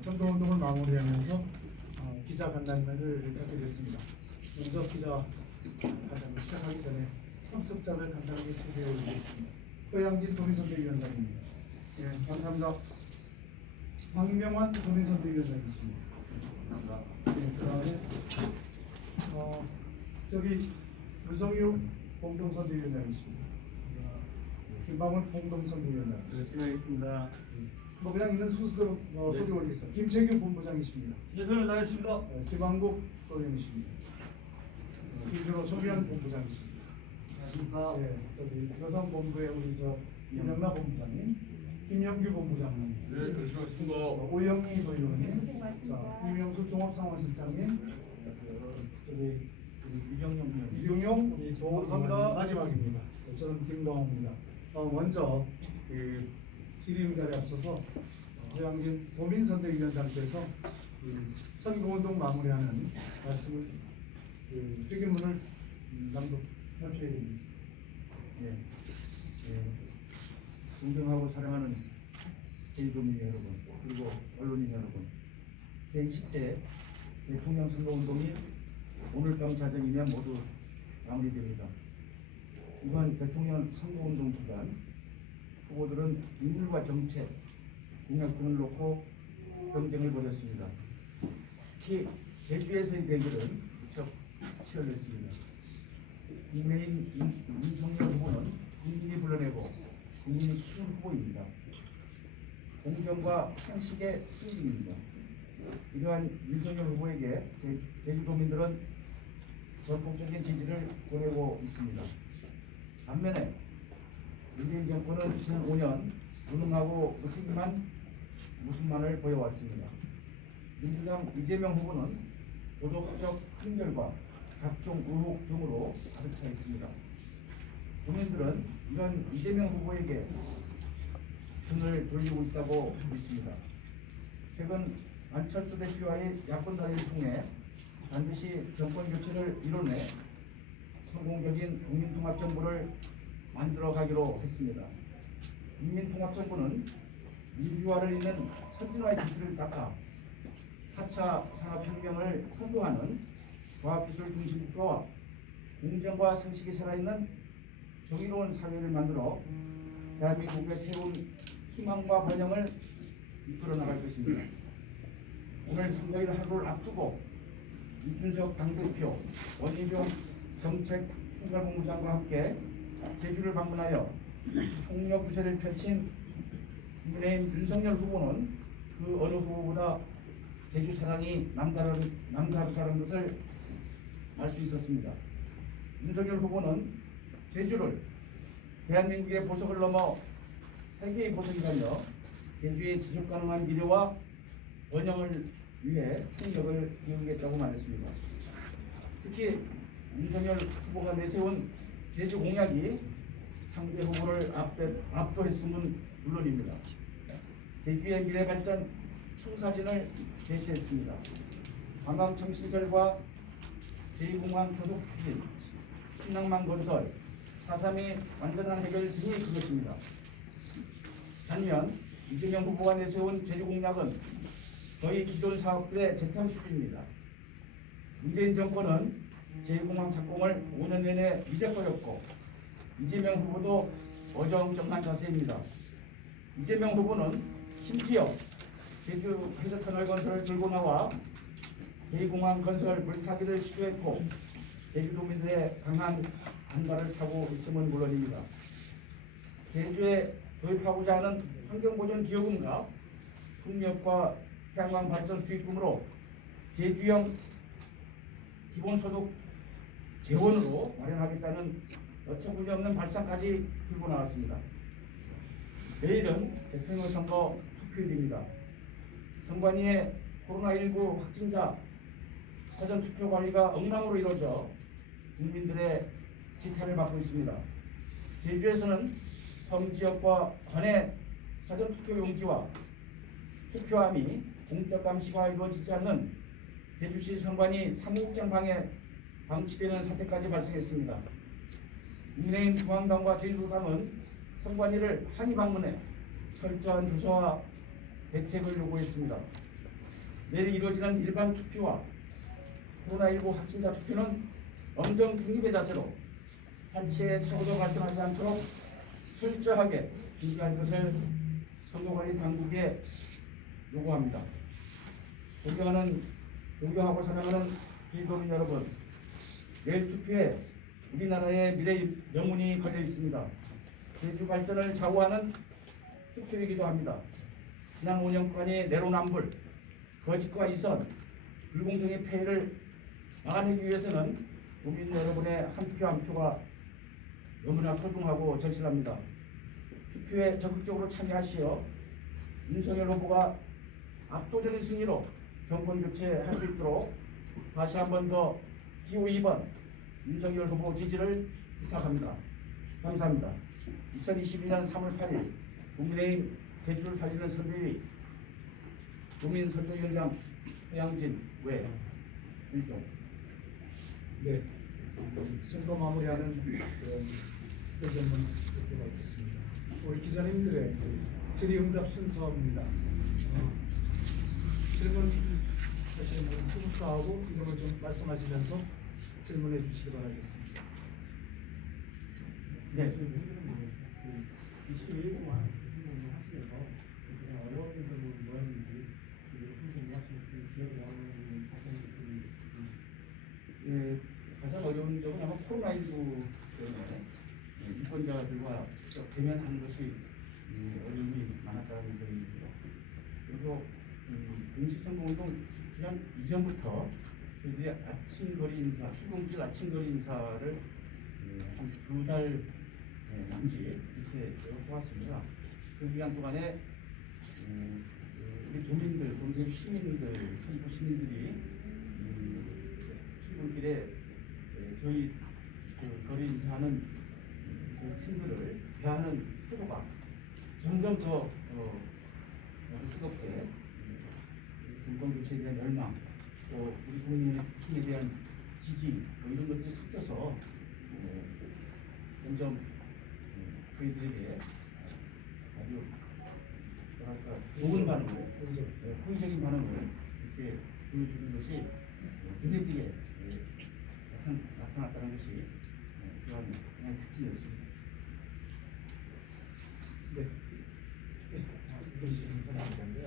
선거운동을 마무리하면서 기자 간담회를 갖게 됐습니다. 먼저 기자 간담회 시작하기 전에 참석자를 간단하게 소개해 드리겠습니다. 허양진 도민선대위원장입니다. 예, 감사합니다. 황명환 도민선대위원장이십니다. 감사합니다. 예, 그다음에 저기 유성유 공동선대위원장이십니다. 김방훈 공동선대위원장. 열심히 하겠습니다. 뭐 그냥 있는 순서대로 소개 올리겠습니다. 김채규 본부장이십니다. 최선을 다했습니다. 김한국 의원이십니다. 김준호 청년 본부장이십니다. 안녕하십니까. 저기 여성본부의 우리 김영나 본부장님, 김영규 본부장님, 네, 열심히 하겠습니다. 오영희 의원님, 고생 많습니다. 김영수 종합상황실장님, 저기 이경영 우리 감사합니다. 마지막입니다. 저는 김광호입니다. 먼저 질의 자리에 앞서서 허양진 도민선대위원장께서 선거운동 마무리하는 말씀을 회견문을 낭독해 드리겠습니다. 존경하고 사랑하는 제주도민 여러분, 그리고 언론인 여러분, 제10대 대통령 선거운동이 오늘 밤 자정이면 모두 마무리됩니다. 이번 대통령 선거운동 기간 후보들은 인물과 정책, 공약 등을 놓고 경쟁을 벌였습니다. 특히 제주에서의 대결은 무척 치열했습니다. 국민의힘 윤석열 후보는 국민이 불러내고 국민이 키운 후보입니다. 공정과 상식의 승리입니다. 이러한 윤석열 후보에게 제주도민들은 전폭적인 지지를 보내고 있습니다. 반면에 문재인 정권은 2005년 무능하고 무책임한 모습만을 보여왔습니다. 민주당 이재명 후보는 도덕적 한결과 각종 의혹 등으로 가득 차 있습니다. 국민들은 이런 이재명 후보에게 등을 돌리고 있다고 믿습니다. 최근 안철수 대표와의 야권 단일을 통해 반드시 정권 교체를 이뤄내 성공적인 국민통합정부를 만들어가기로 했습니다. 국민통합정부는 민주화를 잇는 선진화의 기술을 닦아 4차 산업혁명을 선도하는 과학기술 중심 국가와 공정과 상식이 살아있는 정의로운 사회를 만들어 대한민국의 새로운 희망과 번영을 이끌어 나갈 것입니다. 오늘 선거일 하루를 앞두고 이준석 당대표, 원희룡 정책총괄본부장과 함께 제주를 방문하여 총력 구세를 펼친 국민의힘 윤석열 후보는 그 어느 후보보다 제주 사랑이 남다르다는 것을 알 수 있었습니다. 윤석열 후보는 제주를 대한민국의 보석을 넘어 세계의 보석이라며 제주의 지속가능한 미래와 번영을 위해 총력을 기울이겠다고 말했습니다. 특히 윤석열 후보가 내세운 제주 공약이 상대 후보를 압도했음은 물론입니다. 제주의 미래 발전 청사진을 제시했습니다. 관광청 시설과 제2공항 조속 추진, 신랑만 건설, 4.3의 완전한 해결 등이 그것입니다. 반면 이재명 후보가 내세운 제주 공약은 거의 기존 사업들의 재탕 수준입니다. 문재인 정권은 제2공항 착공을 5년 내내 미적거렸고 이재명 후보도 어정쩡한 자세입니다. 이재명 후보는 심지어 제주 해저터널 건설을 들고 나와 제2공항 건설 물타기를 시도했고 제주도민들의 강한 반발을 사고 있음은 물론입니다. 제주에 도입하고자 하는 환경보전 기여금과 풍력과 태양광 발전 수익금으로 제주형 기본소득 재원으로 마련하겠다는 어처구니없는 발상까지 들고 나왔습니다. 내일은 대통령 선거 투표일입니다. 선관위의 코로나19 확진자 사전투표 관리가 엉망으로 이루어져 국민들의 지탄을 받고 있습니다. 제주에서는 섬지역과 관내 사전투표 용지와 투표함이 공적 감시가 이루어지지 않는 제주시 선관위 사무국장 방에 방치되는 사태까지 발생했습니다. 국민의힘 중앙당과 제주도당은 선관위를 항의 방문해 철저한 조사와 대책을 요구했습니다. 내일 이루어지는 일반 투표와 코로나19 확진자 투표는 엄정 중립의 자세로 한치의 착오도 발생하지 않도록 철저하게 준비할 것을 선거관리 당국에 요구합니다. 존경하고 사랑하는 기도민 여러분, 내일 투표에 우리나라의 미래의 명운이 걸려 있습니다. 제주 발전을 좌우하는 투표이기도 합니다. 지난 5년간의 내로남불, 거짓과 이선, 불공정의 폐해를 막아내기 위해서는 국민 여러분의 한 표 한 표가 너무나 소중하고 절실합니다. 투표에 적극적으로 참여하시어 윤석열 후보가 압도적인 승리로 정권 교체할 수 있도록 다시 한 번 더 기호 2번 윤석열 후보 지지를 부탁합니다. 감사합니다. 2022년 3월 8일 국민의힘 제주를 살리는 선대위 국민선대위원장 허양진 외 일종. 네. 선거 마무리하는 그런 의견문 이렇게 있었습니다. 우리 기자님들의 질의응답 순서입니다. 질문 하시는 분은 수부터 하고 이름을 좀 말씀하시면서 질문해 주시기 바라겠습니다. 네. 21일 동안 하시면서 그냥 어려운 점은 뭐였는지 하시는 기억이 나는 부분이 예, 가장 어려운 점은 아마 코로나19 때문에 유권자들과 대면하는 것이 어려움이 많았다는 점입니다. 그리고 공식선거운동 기간 이전부터 저희들이 아침 거리 인사, 출근길 아침 거리 인사를 한 2달 남짓 이렇게 해왔습니다. 그 기간 동안에 우리 주민들, 동생 시민들, 서귀포 시민들이 출근길에 저희 그 거리 인사하는 저희 친구를 대하는 태도가 점점 더 뜨겁게 정권 교체에 대한 열망, 또 우리 국민의 힘에 대한 지지 이런 것들이 섞여서 점점 저희들에게 아주 뭐랄까 좋은 반응을, 호의적인 반응을 이렇게 보여주는 것이 눈에 띄게 나타났다는 것이 그런 하나의 특징이었습니다. 네. 인사드릴 건데요.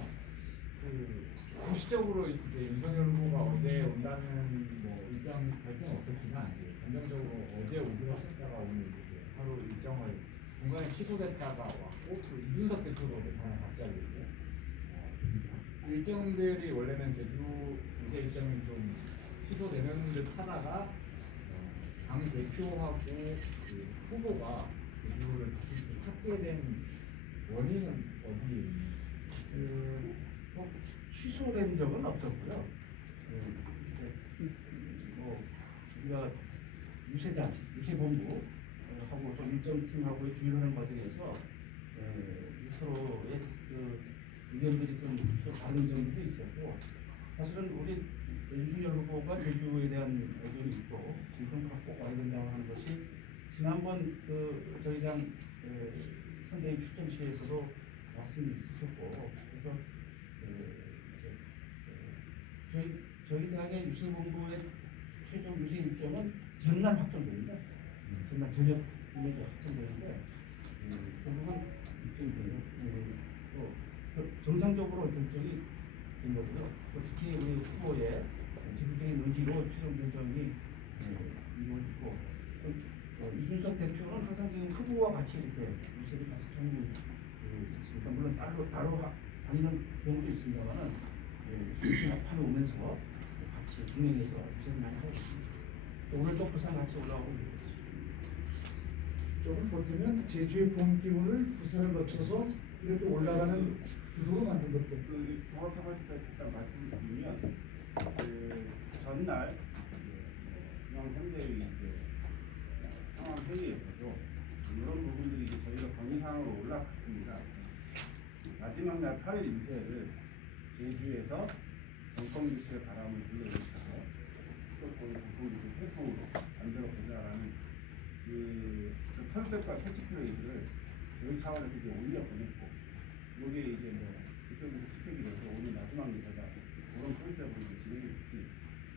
공식적으로 이제 윤석열 후보가 어제 온다는 뭐 일정 결정 없었지만 감정적으로 어제 오기로 하셨다가 오늘 이제 하루 일정을 중간에 취소됐다가 왔고 또 이준석 대표도 나타나 갑자기 일정들이 원래는 제주 이제 일정이 좀 취소되는 듯 하다가 당 대표하고 그 후보가 제주를 다시 또 찾게 된 원인은 어디에 있나요? 취소된 적은 없었고요. 우리가 유세단, 유세본부 하고 또 일정팀하고의 주의하는 과정에서 서로의 그 의견들이 좀 다른 점도 있었고, 사실은 우리 윤석열 후보가 제주에 대한 의견이 있고 지금 꼭 와야 된다고 하는 것이 지난번 그 저희 당 선대위 출정식에서도 말씀이 있으셨고, 그래서 저희 당의 유세본부의 최종 유세 일정은 전날 확정됩니다. 전날 저녁 중에서 확정되는데 결국은 정상적으로 결정이 된 거고요. 특히 우리 후보의 적극적인 의지로 최종 결정이 이루어졌고, 이준석 대표는 항상 지금 후보와 같이 이렇게 유세를 같이 하는 있습니다. 물론 따로 다니는 경우도 있습니다만은 합판에 오면서 같이 동행해서 유세를 많이 하고 있습니다. 오늘도 부산 같이 올라오고 있습니다. 조금 보태면 제주의 봄 기운을 부산을 거쳐서 이렇게 올라가는 구도로 만든 것도. 그 종합사고 시까지 잠깐 말씀드리면 그 전날 중앙선대위 상황 회의에서도 이런 부분들이 이제 저희가 건의사항으로 올라갔습니다. 마지막 날 8일 유세를 제주에서 정권교체 바람을 불러일으켜서 수도권의 정권교체 태풍으로 만들어보자라는 그 컨셉과 캐치프레이즈를 저희 차원에서 이제 올려보냈고, 이게 이제 뭐 그쪽에서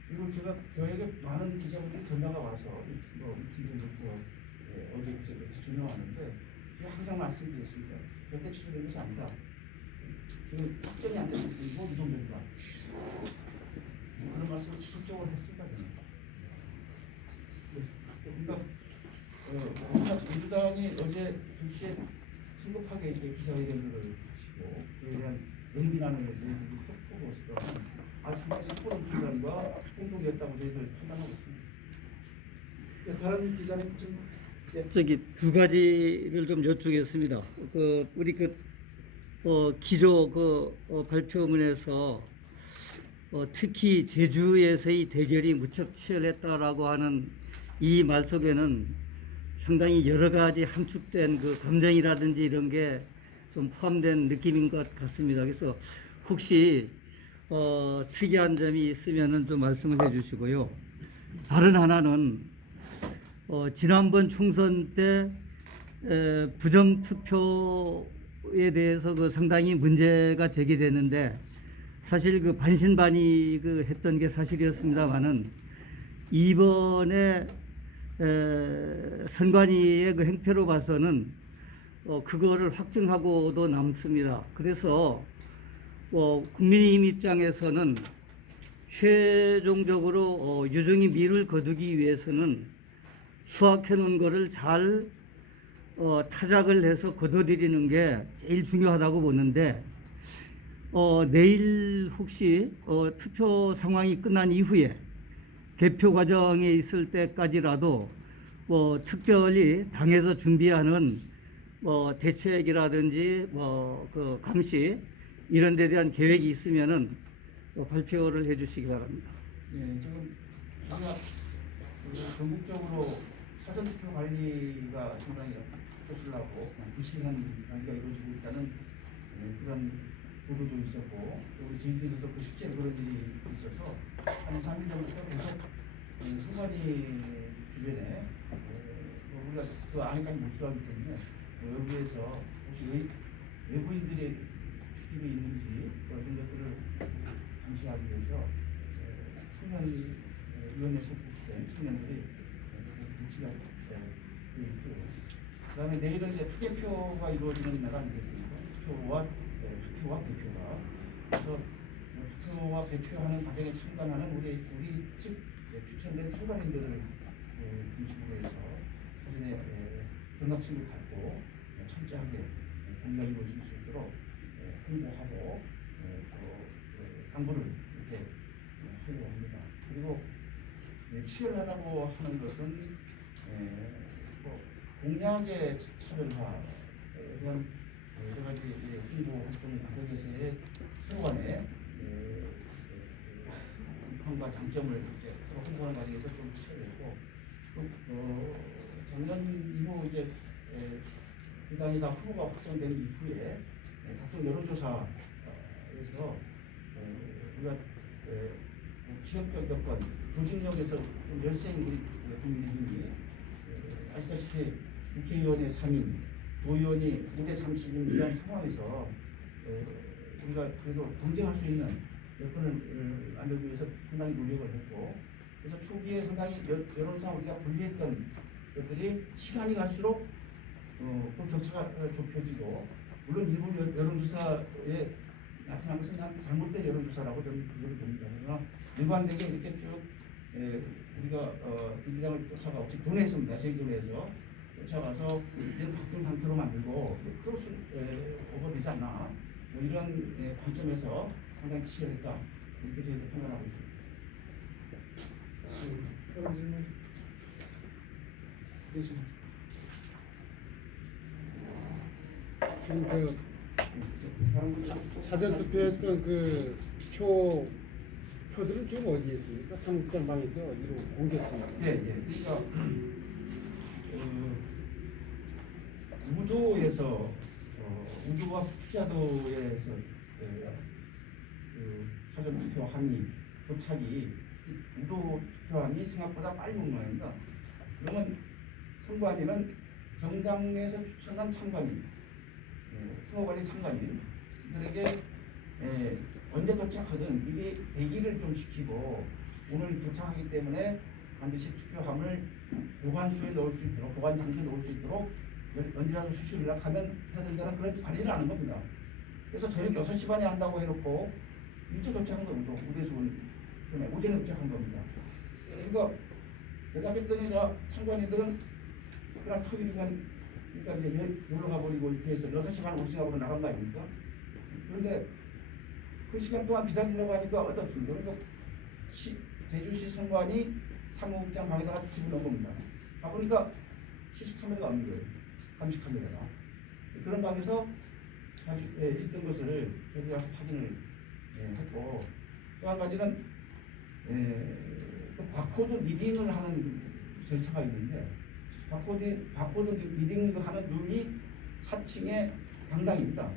그리고 저에게 많은 기자분들이 전화가 와서 어제 전화 왔는데 제가 항상 말씀드렸습니다. 절대 취소된 것이 아니다. 지금 확정이 안 되는 것이고 유동적이다. 그런 말씀을 지속적으로 했습니다. 그러니까 민주당이 어제 2시에 성급하게 이제 기자회견을 하시고 그에 대한 응비나는 것이 속보로서 아침에 속보로 기관과 행동이었다고 저희들 판단하고 있습니다. 네, 다른 기자님 좀 저기 두 가지를 좀 여쭙겠습니다. 우리 기조 발표문에서 특히 제주에서의 대결이 무척 치열했다라고 하는 이 말 속에는 상당히 여러 가지 함축된 그 감정이라든지 이런 게 좀 포함된 느낌인 것 같습니다. 그래서 혹시 특이한 점이 있으면은 좀 말씀을 해주시고요. 다른 하나는 지난번 총선 때 부정 투표에 대해서 상당히 문제가 제기됐는데 사실 반신반의 했던 게 사실이었습니다만은 이번에 선관위의 행태로 봐서는 그거를 확증하고도 남습니다. 그래서 국민의힘 입장에서는 최종적으로 유정의 미를 거두기 위해서는 수확해 놓은 거를 잘 타작을 해서 거둬들이는 게 제일 중요하다고 보는데 내일 혹시 투표 상황이 끝난 이후에 개표 과정에 있을 때까지라도 특별히 당에서 준비하는 대책이라든지 감시 이런 데 대한 계획이 있으면은 발표를 해 주시기 바랍니다. 네, 지금 우리가 전국적으로 사전투표 관리가 상당히 허술하고 불신한 관리가 이루어지고 있다는 그런 보도도 있었고 우리 지인들도 실제로 그런 일이 있어서 한 3일 전부터 계속 선관위 주변에 우리가 그 안에까지 못 들어가기 때문에 여기에서 혹시 외부인들의 출입이 있는지 그런 것들을 감시하기 위해서 청년위원회 소속된 청년들이 배치가 되어 있고 그다음에 내일은 이제 투개표가 이루어지는 날 아니겠습니까? 투표와 대표가 그래서 투표와 대표하는 과정에 참관하는 우리 측 추천된 참관인들을 중심으로 해서 사전에 등락식을 갖고 철저하게 공략이 이루어질 수 있도록 홍보하고 당부를 이렇게 하려고 합니다. 그리고 치열하다고 하는 것은 공약의 차별화에 대한 여러 가지 홍보 활동 구역에서의 서로 간의 비판과 장점을 이제 서로 홍보하는 과정에서 좀 치열했고 작년 이후 이제 비당이 다 후보가 확정된 이후에 각종 여론조사에서 우리가 지역적 여건, 조직력에서 좀 열세인 우리 국민의힘이 아시다시피 국회의원의 3인, 도의원이 5대 30인 이런 상황에서 우리가 그래도 경쟁할 수 있는 여건을 만들기 위해서 상당히 노력을 했고 그래서 초기에 상당히 여론상 우리가 분리했던 것들이 시간이 갈수록 그 격차가 좁혀지고 물론 일부 여론조사에 나타난 것은 잘못된 여론조사라고 저는 그걸 봅니다. 그러나 일관되게 이렇게 쭉 우리가 민주당을 쫓아가고 즉 돈에서입니다. 제 돈에서 쫓아가서 이제는 바꾼 상태로 만들고 크로스 오버되지 않나 뭐 이런 관점에서 상당히 치열했다 이렇게 저희들 판단하고 있습니다. 그런 질문 계십니까? 지금 사전 투표했던 표들은 지금 어디에 있습니까? 사무국장방에서 이로 옮겼습니다. 예. 그러니까 우도에서 우도와 투자도에서 사전 투표 함이 도착이 우도 투표함이 생각보다 빨리 온 모양입니다. 그러면 선관위는 정당 내에서 추천한 참관인, 선거관리 참관인들에게 언제 도착하든 이게 대기를 좀 시키고 오늘 도착하기 때문에 반드시 투표함을 보관수에 넣을 수 있도록 보관 장소에 넣을 수 있도록 언제라도 수시 연락하면 해야 된다는 그런 관리를 하는 겁니다. 그래서 저녁 6시 반에 한다고 해놓고 일찍 도착한 겁니다. 우리에서 오전에 도착한 겁니다. 그러니까 제가 뵀더니 참관인들은 그날 토요일이면 그러니까 이제 놀러 가버리고 이렇게 해서 6시 반 5시간으로 나간 거 아닙니까? 그런데 그 시간 동안 기다리려고 하니까 어떻습니까? 그러니까 제주시 선관위 사무국장 방에다가 집어넣은 겁니다. 보니까 CC 카메라가 없는 거예요. 감시 카메라가. 그런 방에서 있던 것을 저희가 확인을 했고, 또 한 가지는 또 바코드 리딩을 하는 절차가 있는데 바코드 리딩을 하는 룸이 4층의 강당입니다.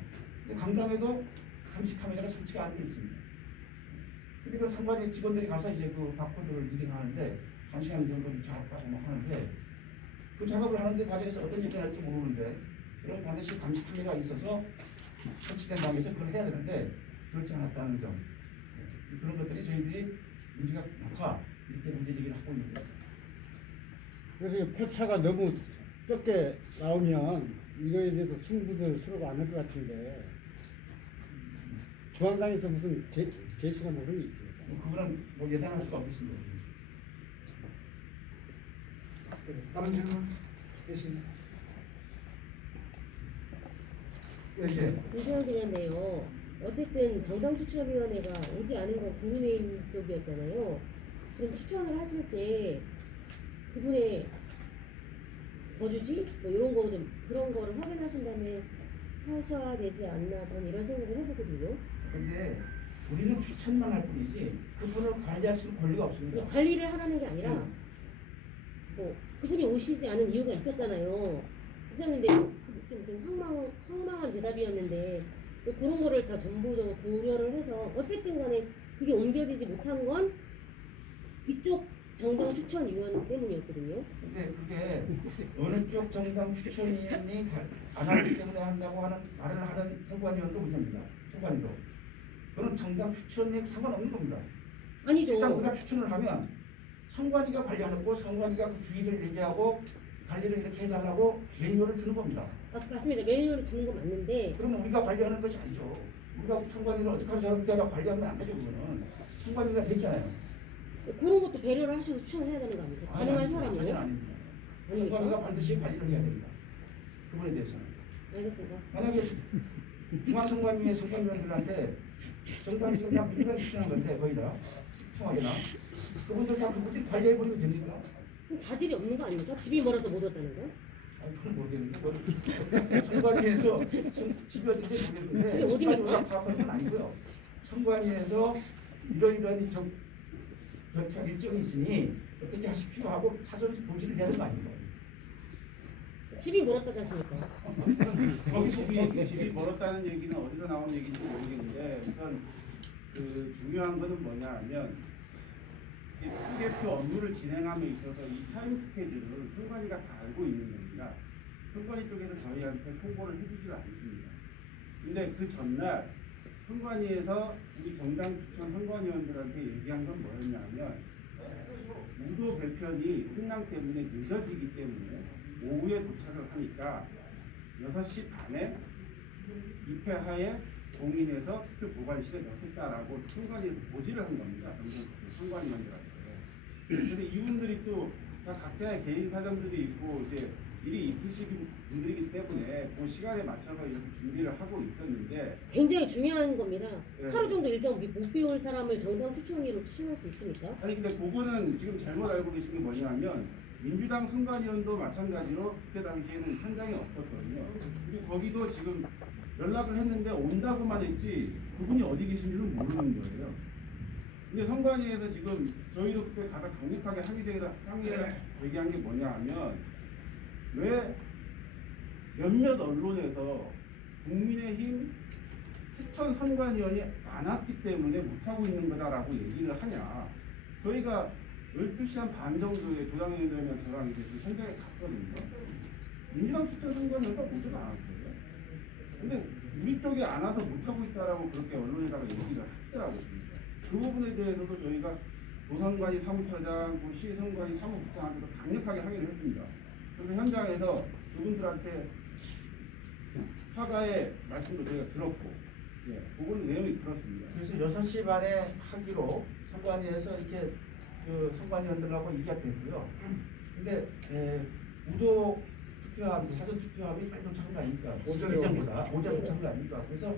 강당에도 감시 카메라가 설치가 안 돼 있습니다. 근데 그 상관의 직원들이 가서 이제 그 바코드를 리딩하는데 1시간 정도 작업하고 뭐 하는데 그 작업을 하는데 과정에서 어떤 일이 날지 모르는데 그런 반드시 감시 카메라가 있어서 설치된 방에서 그걸 해야 되는데 그렇지 않았다는 점, 그런 것들이 저희들이 문제가 많다 이렇게 문제 제기를 하고 있는 거예요. 그래서 이 표차가 너무 적게 나오면 이거에 대해서 승부들 서로가 안 할 것 같은데 중앙당에서 무슨 제시나 뭐 그런 게 있습니까? 그거는 뭐 예단할 수가 없습니다. 다른 질문 계십니까? 네. 이주영 기자인데요. 어쨌든 정당추천위원회가 오지 않은 건 국민의힘 쪽이었잖아요. 그럼 추천을 하실 때 그분의 거주지 뭐 이런 거 좀 그런 거를 확인하신 다음에 하셔야 되지 않나 저는 이런 생각을 해보거든요. 근데 우리는 추천만 할 뿐이지 그분을 관리할 수 있는 권리가 없습니다. 관리를 하라는 게 아니라 뭐 그분이 오시지 않은 이유가 있었잖아요. 이상인데 좀 황망한 대답이었는데 뭐 그런 거를 다 전부적으로 고려를 해서 어쨌든 간에 그게 옮겨지지 못한 건 이쪽 정당 추천위원 때문이었거든요. 근데 그게 어느 쪽 정당 추천위원이 안 하기 때문에 한다고 하는 말을 하는 선관위원도 문제입니다. 선관위도. 그건 정당 추천에 상관없는 겁니다. 아니죠. 일단 우리가 추천을 하면 선관위가 관리하고 선관위가 그 주의를 얘기하고 관리를 이렇게 해달라고 매뉴얼을 주는 겁니다. 맞습니다. 매뉴얼을 주는 건 맞는데 그러면 우리가 관리하는 것이 아니죠. 우리가 선관위를 어떻게 하는 저렇게 관리하면 안 되죠. 그거는 선관위가 됐잖아요. 그런 것도 배려를 하셔서 추천해야 되는 거 아닙니까? 가능한 사람이요? 아닙니다. 아닙니까? 선관위가 반드시 관리를 해야 됩니다. 그분에 대해서는. 알겠습니다. 만약에 중앙선관위의 선관위원들한테 정당 민주당이 추천한 건데 거의 다 통하게나 그분들 다 그분들이 관리해버리면 됩니까? 그럼 자질이 없는 거 아닙니까? 집이 멀어서 못 왔다는 거? 아니 그건 모르겠는데 뭐 선관위에서 집이 어딘지 모르겠는데 집이 어디면 좋아? 파악하는 건 아니고요. 선관위에서 이러이러한 절차 일정이 있으니 어떻게 하십시오 하고 사전 고지를 해야 되는 거 아닙니까? 집이 멀었다지 않습니까? 거기서 집이 멀었다는 얘기는 어디서 나온 얘기인지 모르겠는데 우선 그 중요한 거는 뭐냐 하면 이 투개표 업무를 진행함에 있어서 이 타임 스케줄을 선관위가 다 알고 있는 겁니다. 선관위 쪽에서 저희한테 통보를 해주질 않습니다. 근데 그 전날 선관위에서 우리 정당 추천 선관위원들한테 얘기한 건 뭐였냐면 무도 개편이 풍랑 때문에 늦어지기 때문에 오후에 도착을 하니까 6시 반에 입회하에 공인해서 투표 보관실에 넣겠다라고 선관위에서 고지를 한 겁니다. 선관위원들한테. 그런데 이분들이 또 다 각자의 개인 사정들이 있고 이제 일이 있으신 분들이기 때문에 그 시간에 맞춰서 이렇게 준비를 하고 있었는데 굉장히 중요한 겁니다. 네. 하루 정도 일정 못 배울 사람을 정당 추천위로 추천할 수 있습니까? 아니 근데 그거는 지금 잘못 알고 계신 게 뭐냐면 민주당 선관위원도 마찬가지로 그때 당시에는 현장에 없었거든요. 그리고 거기도 지금 연락을 했는데 온다고만 했지 그분이 어디 계신지는 모르는 거예요. 근데 선관위에서 지금 저희도 그때 가장 강력하게 항의를 제기한 게 뭐냐 하면 왜 몇몇 언론에서 국민의힘 추천 선관위원이 안 왔기 때문에 못하고 있는 거다라고 얘기를 하냐. 저희가 12시 한 반 정도에 도당위원장이랑 저랑 이제 그 현장에 갔거든요. 민주당 추천 선관위원가 오지가 않았어요. 근데 우리 쪽에 안 와서 못하고 있다라고 그렇게 언론에다가 얘기를 하더라고요. 그 부분에 대해서도 저희가 도선관위 사무처장, 시선관위 사무부장한테도 강력하게 항의를 했습니다. 그래서 현장에서 그분들한테 사과의 말씀도 저희가 들었고, 그건 내용이 그렇습니다. 그래서 6시 반에 하기로 선관위에서 이렇게 그 선관위원들하고 얘기가 됐고요. 근데 우도 투표함, 사전 투표함이 빨리 도착한 거 아닙니까? 오전에 예정보다 오전 도착한 거 아닙니까? 그래서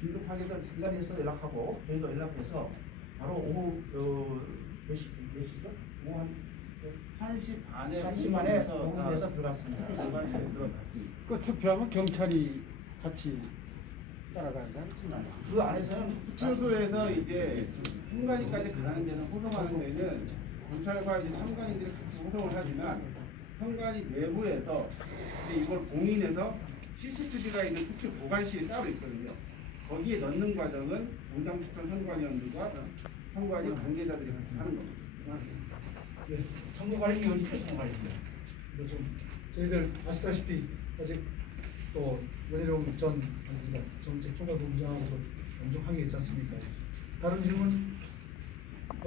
긴급하게들 선관위에서 연락하고 저희도 연락해서 바로 오후 몇 시죠? 오후 한 1시 반에 1시 반에 공인해서 들어갔습니다. 선관위에 들어갔습니다. 그 투표하면 경찰이 같이 따라가지 않지만 그 안에서는 투표소에서 이제 선관위까지 가는 데는 호송하는 데는 경찰과 이제 참관인들이 같이 호송을 하지만 선관위 내부에서 이제 이걸 공인해서 CCTV가 있는 투표 보관실이 따로 있거든요. 거기에 넣는 과정은 정당 추천 선관위원들과 선관위 관계자들이 같이 하는 겁니다. 네. 선거관리위원이 선거관리위원. 근데 좀 저희들 아시다시피 아직 또 원희룡 전 정책총괄본부장하고 좀 엄중 항의했지 않습니까? 다른 질문